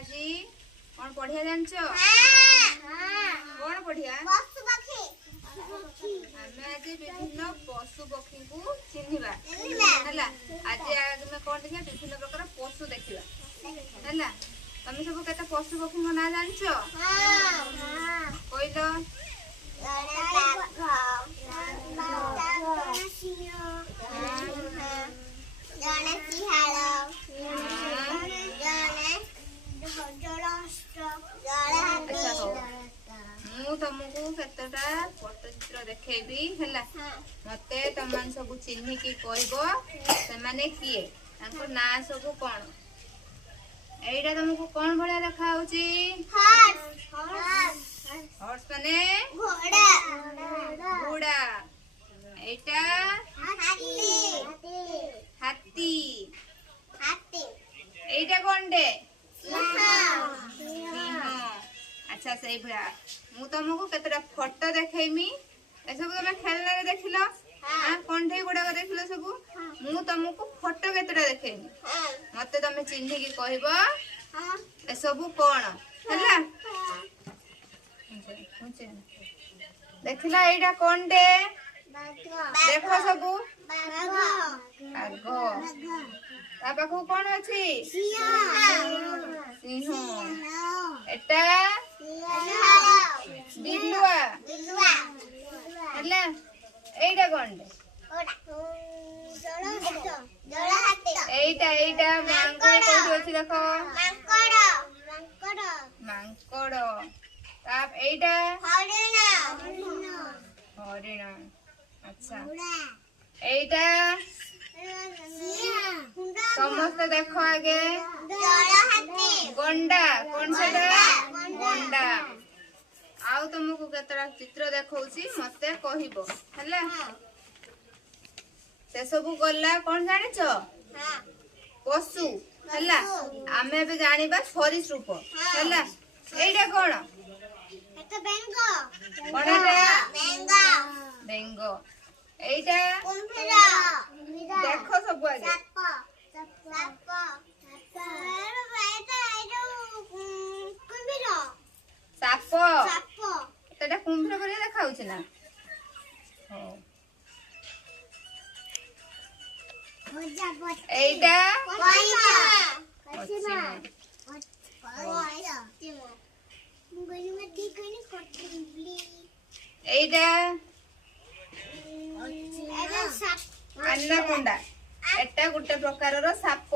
आज कौन पढ़िया जान कौन पढ़िया आम आज विभिन्न पशु पक्षी को चिन्हिबा है। आज आगे कौन देखा विभिन्न प्रकार पशु देखा है। तुम सब केते पशु पक्षी ना जान कहल मु तुमको केतटा पट्टचित्र देखैबी हैला मते तमन सब चिन्ह की कहबो से माने किए तांको ना सब कोन एइडा तुमको कोन भलिया देखा होची हॉर्स माने घोड़ा एटा हाथी एइटा कोन दे अच्छा से भरा मु तुमको केतटा फोटो देखैमी ए सब तुम खेलना रे देखिलो हां कंठे गुडा देखिलो सब मु तुमको फोटो केतटा देखैमी मते तुम चिन्ह की कहबो ए सब कोन हैला देखिला एइडा कोन दे देखो सब आगो ता पाखु कोन अछि सिंह एटा बिलुआ हैला एइडा कोन दे एइटा मांकड़ कोठी अछि देखो मांकड़ ताप एइटा हरिण अच्छा एइटा समस्त देखो आगे गंडा कौन से गंडा आउ तुमको केतरा चित्र देखौची मते कहिबो हैला से सब गल्ला कौन जानिछ पशु हैला आमे भी जानिबा सरीसृप हैला एइडा कोन एटा बेंग एइटा देखो सब आगे साप एटा कुंभीर भलिया देखा होछि ना एइटा एइटा अन्नाकोंडा एटा गुटे प्रकार रो साप।